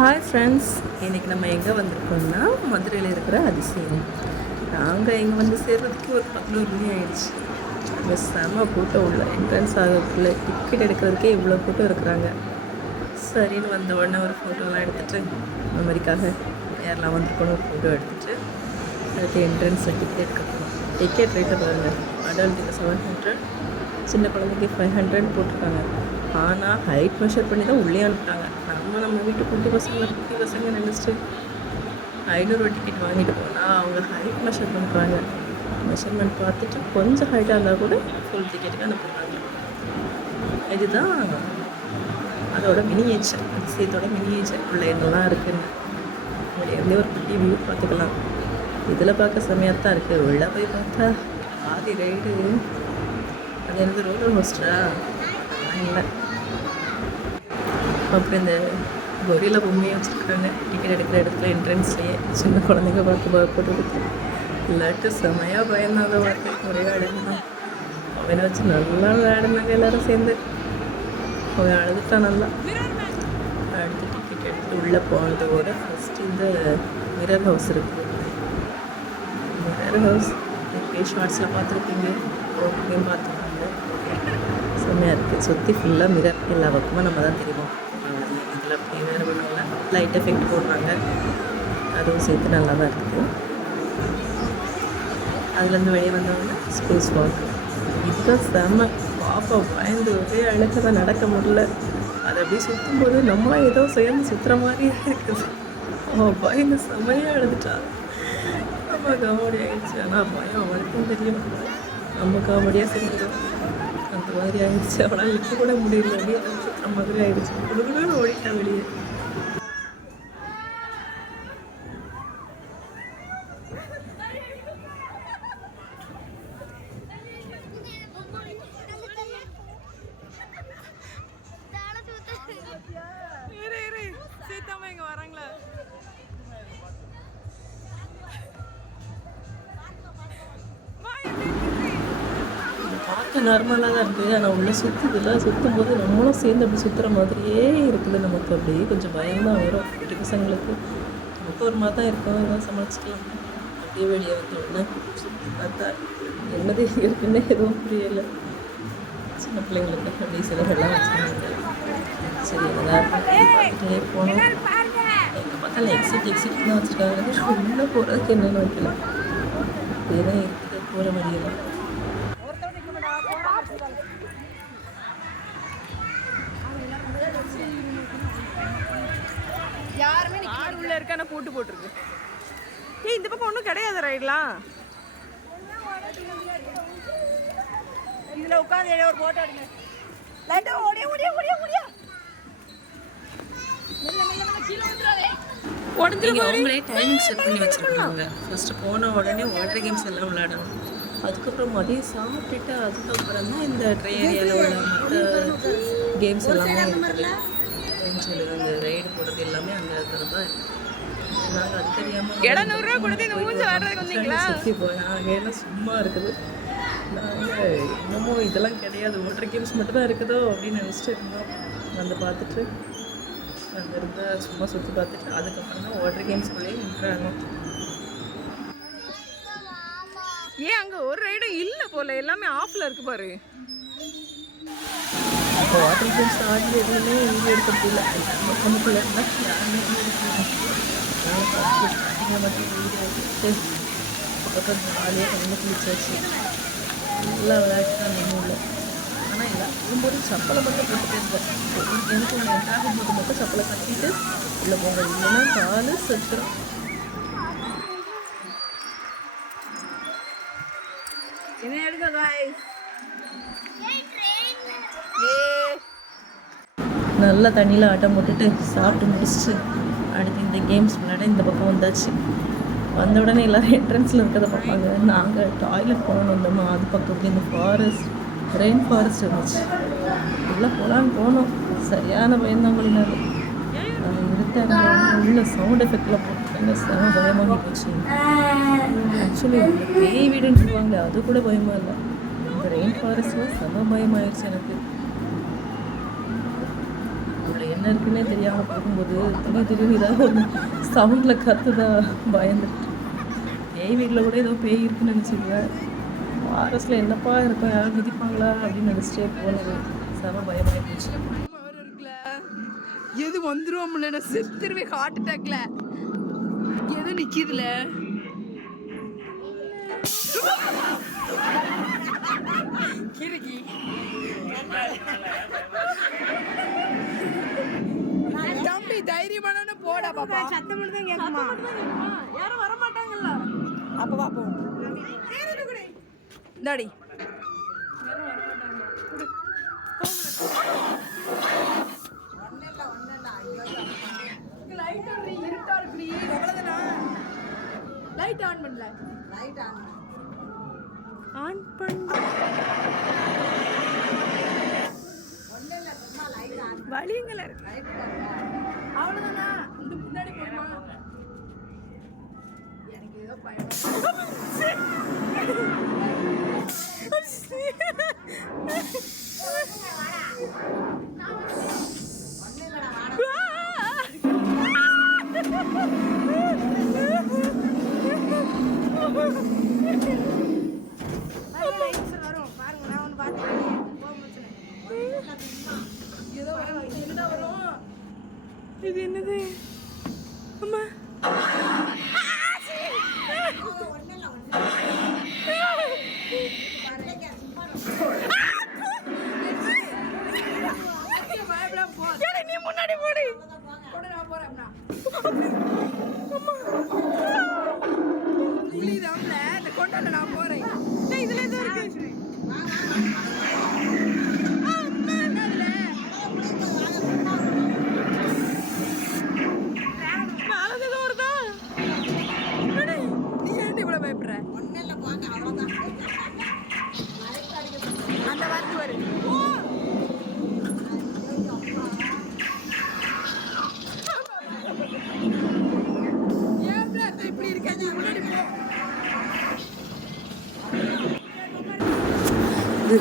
Hi friends இன்றைக்கி நம்ம எங்கே வந்திருக்கோம்னா மதுரையில் இருக்கிற அதிசயம். நாங்கள் இங்கே வந்து சேர்றதுக்கு ஒரு பதினோரு மணி ஆயிடுச்சு. இங்கே செம கூட்டம் உள்ள என்ட்ரன்ஸ் ஆகிறதுக்குள்ள டிக்கெட் எடுக்கிறதுக்கே இவ்வளோ கூட்டம் இருக்கிறாங்க. சரின்னு வந்த உடனே ஒரு ஃபோட்டோலாம் எடுத்துகிட்டு மெமரிக்காக யாரெல்லாம் வந்திருக்கோன்னு ஒரு ஃபோட்டோ எடுத்துகிட்டு அடுத்து என்ட்ரன்ஸில் டிக்கெட் எடுக்க போகிறோம் டிக்கெட் ரேட்டை பாருங்கள் அடல்ட்டுக்கு செவன் ஹண்ட்ரட் சின்ன குழந்தைக்கு ஃபைவ் ஹண்ட்ரட் போட்டிருக்காங்க. ஆனால் ஹைட் மெஷர் பண்ணி தான் உள்ளே அனுப்புகிறாங்க நம்ம நம்ம வீட்டு குட்டி பசங்க குட்டி பசங்க நினச்சிட்டு ஐநூறுரூவா டிக்கெட் வாங்கிட்டு போனால் அவங்க ஹைட் மெஷர் பண்ணுறாங்க மெஷர்மெண்ட் பார்த்துட்டு கொஞ்சம் ஹைட்டாக இருந்தால் கூட ஃபுல் டிக்கெட்டுக்கு அனுப்புகிறாங்க இதுதான் அதோட மினியேச்சர் அதிசயத்தோட மினியேச்சர் உள்ள என்னெல்லாம் இருக்குன்னு. அப்படியே ஒரு குட்டி வியூ பார்த்துக்கலாம். இதில் பார்க்க செம்மையாக தான் இருக்குது உள்ளே போய் பார்த்தா ஆதி ரைடு அது எனக்கு ரோலர் ஹோஸ்டரா இல்லை அப்புறம் இந்த கொரில பொம்மையை வச்சுருக்காங்க. டிக்கெட் எடுக்கிற இடத்துல என்ட்ரன்ஸ்லேயே சின்ன குழந்தைங்க பார்த்து பயப்படுறதுக்கு இல்லாட்டு செமையாக பயந்தாங்க பார்த்து ஒரே அழுதான் அவனை வச்சு நல்லா விளையாடுனாங்க எல்லாரும் சேர்ந்து. அவன் அழுதுட்டான் நல்லா. அடுத்து டிக்கெட் எடுத்து உள்ளே போனதோட ஃபஸ்ட்டு இந்த மிரர் ஹவுஸ் இருக்குது மிரர் ஹவுஸ் ஷார்ட்ஸில் பார்த்துருக்கீங்க ஓகேயும் பார்த்துருக்காங்க பக்கமே இருக்குது சுற்றி ஃபுல்லாக மிரர் எல்லா பக்கமும் நம்ம தான் தெரியும். இதில் அப்படி வேறு பண்ணல லைட் எஃபெக்ட் போடுறாங்க. அதுவும் சேர்த்து நல்லா தான் இருக்குது அதுலேருந்து வெளியே வந்தவொடனே ஸ்பேஸ் வாக் இதுதான் செம்ம பாப்பா பயந்து ஒரே அழுக்கதான் நடக்க முடியல. அதை அப்படியே சுற்றும் போது நம்மளாம் ஏதோ சேர்ந்து சுற்றுற மாதிரியே இருக்குது அவன் பயந்து செம்மையாக எழுதுட்டான் நம்ம காமெடி ஆயிடுச்சு. ஆனால் பயம் அவனுக்கும் தெரியும். நம்ம காமெடியாக செஞ்சிடும் அந்த மாதிரி ஆயிடுச்சு அவனால் இப்போ கூட முடியல அப்படியே சுற்றுற மாதிரி ஆயிடுச்சு குடுகுடுன்னு ஓடிட்டான் வெளியே பார்க்க நார்மலாக தான் இருக்குது ஆனால் உள்ளே சுற்றுதுல சுற்றும் போது நம்மளும் சேர்ந்து அப்படி சுற்றுற மாதிரியே இருக்குது நமக்கு. அப்படியே கொஞ்சம் பயம்தான் வரும். வீட்டு பசங்களுக்கு நமக்கு ஒரு மாதிரி தான் இருக்கும். எல்லாம் சமாளிச்சுக்கலாம். அப்படியே வெளியே வந்து உடனே சுற்றி பார்த்தா என்னது இருக்குன்னே எதுவும் புரியலை. சின்ன பிள்ளைங்களுக்கு அப்படியே சிலைகள்லாம் வச்சுருந்தாங்க சரி எதாவது பார்த்துட்டே போனோம் எங்கள் பக்கத்தில் எக்ஸிட் எக்ஸிட் தான் வச்சுருக்காங்க. உள்ளே போகிறதுக்கு என்னென்னு வைக்கல. அப்படியே தான் இருக்குது போகிற வழியெல்லாம் யாருமே ஆறு உள்ள இருக்கான போட்டு போட்டிருக்கு. ஏய் இந்த பக்கம் ஒன்றும் கிடையாது ரைட்லாம் இதுல உட்காந்து ஒரு போட்டோ எடுங்க. லைட்டா ஓடியா ஓடியா ஓடியா ஓடியா. இங்கே அவங்களே டைமிங் செட் பண்ணி வச்சுருக்காங்க. ஃபஸ்ட்டு போன உடனே வாட்டர் கேம்ஸ் எல்லாம் விளையாடணும். அதுக்கப்புறம் மதியம் சாப்பிட்டுட்டு அதுக்கப்புறம் தான் இந்த ட்ரை ஏரியாவில் உள்ள மற்ற கேம்ஸ் எல்லாமே அந்த ரைடு போடுறது எல்லாமே அந்த இடத்துல தான் இருக்குது நாங்கள் அது தெரியாமல் இடம் நூறுரூவா கொடுத்து இந்த ஊஞ்ச வர்றதுக்கு வந்தீங்களா? சுற்றி போனேன் அங்கே எல்லாம் சும்மா இருக்குது. நாங்கள் என்னமோ இதெல்லாம் கிடையாது. வாட்டர் கேம்ஸ் மட்டும் தான் இருக்குதோ அப்படின்னு நினச்சிட்டு இருந்தோம். வந்து பார்த்துட்டு அங்கே இருந்தால் சும்மா சுற்றி பார்த்துட்டு அதுக்கப்புறம் தான் வாட்டர் கேம்ஸ்குள்ளேயே நின்றாங்க. ஏன் அங்க ஒரு ரைடும் இல்ல போல. எல்லாமே ஆஃப்ல இருக்கு பாரு. வாட்டர் கேம்ஸ் ஆடி எதுவுமே வீடியோ எடுக்க முடியல. நமக்குள்ளே இருந்தால் யாருமே வீடியோ எடுக்க அப்புறம் ஜாலியாக கண்ணு குளிச்சாச்சு நல்லா விளையாட்டு தான் நின்று ஆனால் எல்லாம் வரும்போது சப்பலை மட்டும் போட்டுட்டே இருந்தேன் எனக்கு போது மட்டும் சப்பலை கட்டிட்டு உள்ளே போங்க இல்லைன்னா காலு செத்துரும் என்ன நல்லா தண்ணியில் ஆட்டம் போட்டுட்டு சாப்பிட்டு முடிச்சுட்டு அடுத்து இந்த கேம்ஸ் விளையாட இந்த பக்கம் வந்தாச்சு. வந்த உடனே எல்லோரும் என்ட்ரன்ஸில் இருக்கிறத பார்ப்பாங்க. நாங்கள் டாய்லெட் போகணும் வந்தோமா? அது பக்கம் இந்த ஃபாரஸ்ட் ரெயின் ஃபாரஸ்ட் இருந்துச்சு. உள்ளே போகலான்னு போனோம். சரியான பயந்தாங்களினாரு இருக்காங்க உள்ள. சவுண்ட் எஃபெக்டில் போட்டுருக்காங்க செம போச்சு ஆக்சுவலி பேய் வீடுன்னு சொல்லுவாங்க அது கூட பயமாக இல்லை. இந்த ரெயின் ஃபாரஸ்ட்டில் செம பயமாயிடுச்சு எனக்கு. என்ன இருக்குன்னே தெரியாமல் போகும்போது திடீர் திடீர்னு ஏதாவது ஒரு சவுண்டில் கத்துதா பயந்துட்டு. பேய் வீட்டில் கூட ஏதோ பேய் இருக்குன்னு நினச்சிக்குவேன் ஃபாரஸ்ட்டில் என்னப்பா இருக்கும் யாரும் மிதிப்பாங்களா? அப்படின்னு நினச்சிட்டே போனது. செம பயமாகி போச்சு இருக்குல்ல எது வந்துருவோம்ல? நான் செத்துருவேன். ஹார்ட் அட்டாக்ல எது நிக்குதுல? கிறுக்கி. தைரியமான போடா பாப்பா. சத்தம் மட்டும் தான் கேட்குமா யாரும் வர மாட்டாங்கல்ல. அப்ப பாப்போம் இந்தாடி. லைட் ஆன் இருட்டா இருக்குடி அவ்வளவுதானா லைட் ஆன் பண்ணல லைட் ஆன் ஆன் பண்ண வழியங்கள அவ்வளவுதானா? இந்த முன்னாடி போமா எனக்கு ஏதோ வரும் இது என்னது அம்மா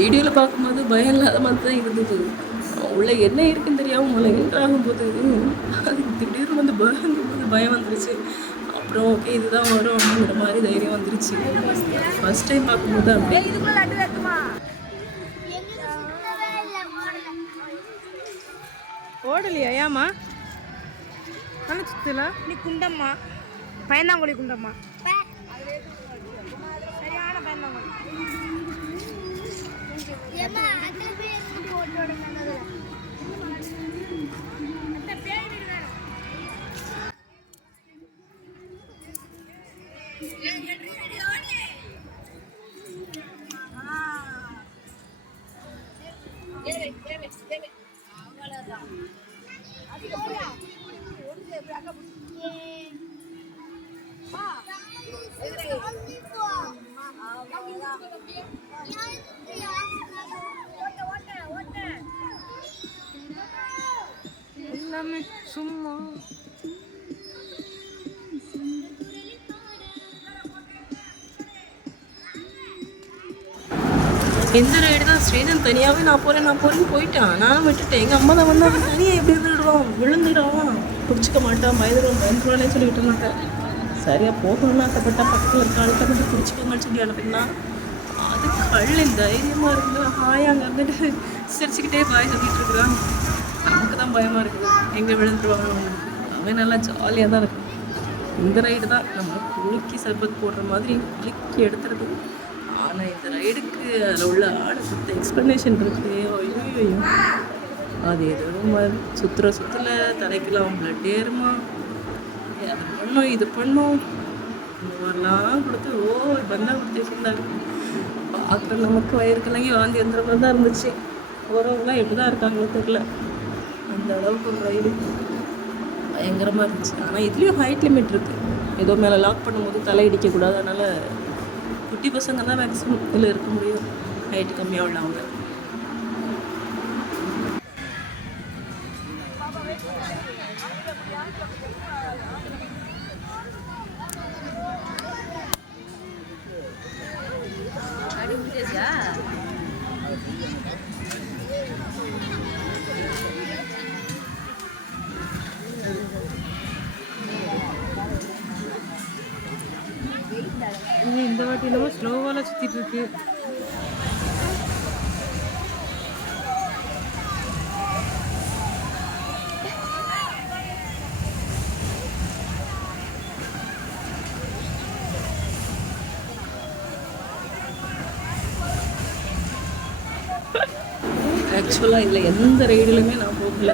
வீடியோவில் பார்க்கும்போது பயம் இல்லாத மாதிரி தான் இருந்தது. உள்ள என்ன இருக்குன்னு தெரியாமல் உங்களை என்ட்ராகும் போது அது திடீர்னு வந்து பயம் போது பயம் வந்துருச்சு. அப்புறம் ஓகே இதுதான் வரும் அப்படிங்கிற மாதிரி தைரியம் வந்துருச்சு. ஃபர்ஸ்ட் டைம் பார்க்கும்போது அப்படியே ஓடலையா? ஏமா நல்லா சுத்தல? நீ குண்டம்மா. பயந்தாங்குழி குண்டம்மா சரியான பயந்தாங்குழி எல்லாமே எந்த ரைடு தான்? ஸ்ரீதன் தனியாகவே நான் போகிறேன் நான் போகிறேன்னு போயிட்டான். நானும் விட்டுட்டேன். எங்கள் அம்மா தான் வந்து அவன் தனியாக எப்படி இருந்துடுவான் விழுந்துடுவான் பிடிச்சிக்க மாட்டான் பயந்துடுவான் பயந்துருவானே சொல்லிட்டு மாட்டேன் சரியாக போகணும்னு ஆசைப்பட்டா பக்கத்தில் இருக்க ஆளுக்க வந்து பிடிச்சிக்கோங்கன்னு சொல்லி அனுப்பினா அது கள்ளு தைரியமாக இருக்குது ஹாய் அங்கே இருந்துட்டு சிரிச்சுக்கிட்டே பாய் சொல்லிட்டு இருக்கிறான். நமக்கு தான் பயமாக இருக்குது. எங்கே விழுந்துருவாங்க அவன் நல்லா ஜாலியாக தான் இருக்கும் இந்த ரைடு தான் நம்ம குலுக்கி சர்பத் போடுற மாதிரி குலுக்கி எடுத்துறது ஆனால் இந்த ரைடுக்கு அதில் உள்ள ஆடு சுத்த எக்ஸ்ப்ளனேஷன் இருக்கு ஐயோ ஐயோ அது ஏதோ மாதிரி சுற்றுற சுற்றுல தலைக்கெல்லாம் பிளட் ஏறுமா அது பண்ணும் இது பண்ணும். இந்த மாதிரிலாம் கொடுத்து ஓ பந்தா கொடுத்து வச்சுருந்தாங்க பார்க்குற நமக்கு வயிறு கிழங்கி வாந்தி வந்துற மாதிரி தான் இருந்துச்சு. போகிறவங்களாம் எப்படி தான் இருக்காங்களோ தெரில அந்த அளவுக்கு ஒரு ரைடு. பயங்கரமாக இருந்துச்சு. ஆனால் இதுலேயும் ஹைட் லிமிட் இருக்குது ஏதோ மேலே லாக் பண்ணும்போது தலை இடிக்கக்கூடாது. அதனால் குட்டி பசங்க தான் மேக்ஸிமம் இதில் இருக்க முடியும் ஹைட் கம்மியாக உள்ளவங்க Yeah. இருக்கு ஆக்சுவலாக இதில் எந்த ரைடுலையுமே நான் போகல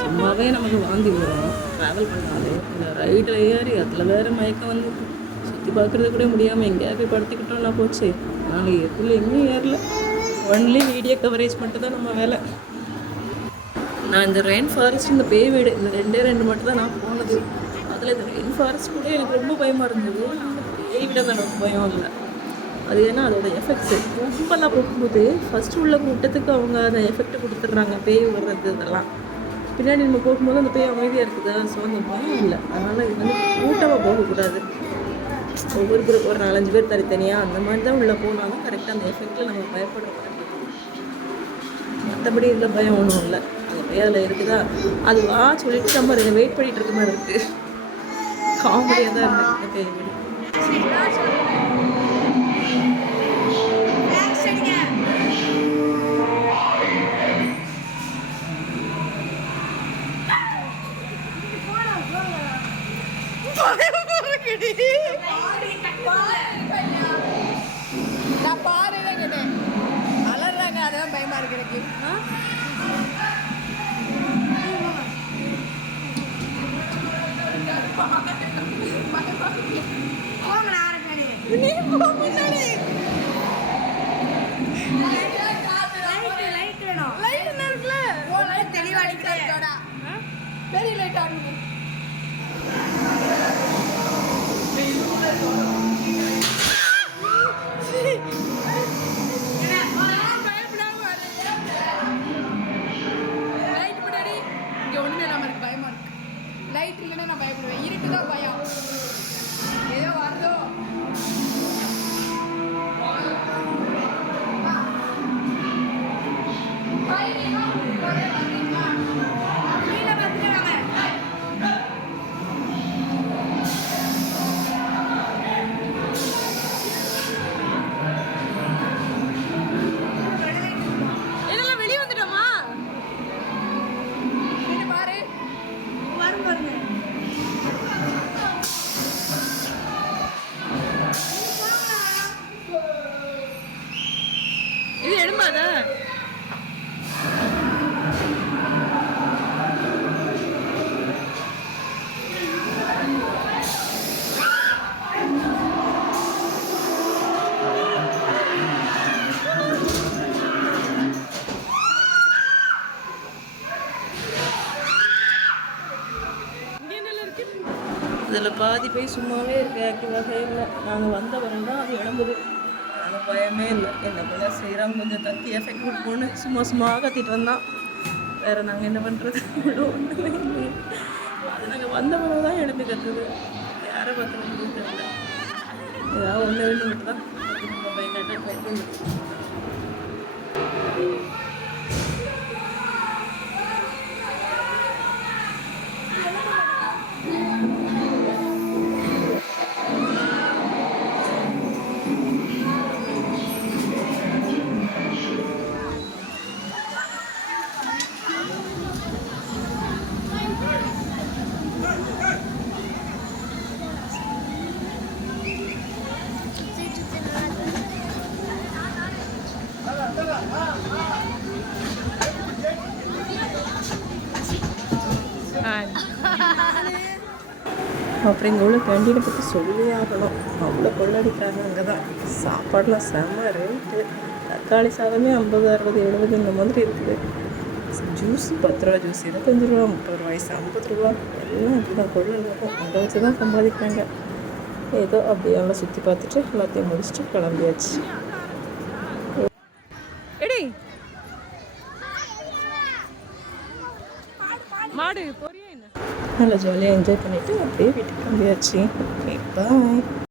சும்மாவே நமக்கு வாந்தி வரும். ட்ராவல் பண்ணாலே இந்த ரைடில் ஏறி அதில் வேறு மயக்கம் வந்து சுற்றி பார்க்குறது கூட முடியாமல் எங்கேயாவது போய் படுத்துக்கிட்டோம்னா போச்சு. அதனால் எதுலேயுமே ஏறல. ஒன்லி வீடியோ கவரேஜ் மட்டும் தான் நம்ம வேலை. நான் இந்த ரெயின் ஃபாரஸ்ட் இந்த பேய் வீடு இந்த ரெண்டே ரெண்டு மட்டும் தான் நான் போனது. அதில் இந்த ரெயின் ஃபாரஸ்ட் கூட எனக்கு ரொம்ப பயமாக இருந்தது. பேய் விட எனக்கு பயம் இல்லை அது ஏன்னா அதோட எஃபெக்ட்ஸு ரொம்பலாம் போகும்போது ஃபஸ்ட்டு உள்ள கூட்டத்துக்கு அவங்க அந்த எஃபெக்ட் கொடுத்துட்றாங்க பேய் வர்றது இதெல்லாம். பின்னாடி நம்ம போகும்போது அந்த பேய் அமைதியாக இருக்குதா? ஸோ அந்த பயம் இல்லை. அதனால் இது வந்து கூட்டமாக போகக்கூடாது. ஒவ்வொரு குரூப் ஒரு நாலஞ்சு பேர் தனித்தனியாக அந்த மாதிரி தான் உள்ளே போனாலும் கரெக்டாக அந்த எஃபெக்டில் நம்ம பயப்படுறோம் மற்றபடி இதில் பயம் ஒன்றும் இல்லை. அது போய் அதில் இருக்குதா? அது வா சொல்லிட்டு நம்ம அதை வெயிட் பண்ணிகிட்டு இருக்க மாதிரி இருக்குது காமெடியாக தான் இருந்தது இந்த பேய் அதில் பாதி போய் சும்மாவே இருக்கு ஆக்டிவாக இல்லை நாங்கள் வந்த பிறகு தான் அது இழந்தது. அதனால் பயமே இல்லை. என்ன பண்ண செய்கிறோம் கொஞ்சம் கத்தி எஃபெக்ட் கொடுப்போன்னு சும்மா சும்மா கத்திட்டு வந்தான் வேறு நாங்கள் என்ன பண்ணுறது ஒன்றுமே இல்லை அது நாங்கள் வந்த பிறகு தான் எழுப்பி கற்றுது யாரை பார்த்து தெரியல. ஏதாவது ஒன்று விட்டு தான் பயங்கர எங்கள் ஊரில் கேண்டீனை பற்றி சொல்லியே ஆகணும் அவ்வளோ கொள்ளடிக்கிறாங்க அங்கே தான் சாப்பாடெலாம் செம்ம ரேட்டு தக்காளி சாதமே ஐம்பது அறுபது எழுபது இந்த மாதிரி இருக்குது. ஜூஸ் பத்து ரூபா ஜூஸ் இருபத்தஞ்சி ரூபா முப்பது ரூபாய்ஸ் ஐம்பது ரூபா. எல்லாம் இப்படி தான் கொள்ள இருக்கும். அங்கே வச்சு தான் சம்பாதிக்கிறாங்க. ஏதோ அப்படியே எல்லாம் சுற்றி பார்த்துட்டு எல்லாத்தையும் முடிச்சுட்டு கிளம்பியாச்சு. எடி. மாடு நல்லா ஜாலியாக என்ஜாய் பண்ணிவிட்டு அப்படியே வீட்டுக்கு கிளம்பியாச்சு. ஓகே பாய்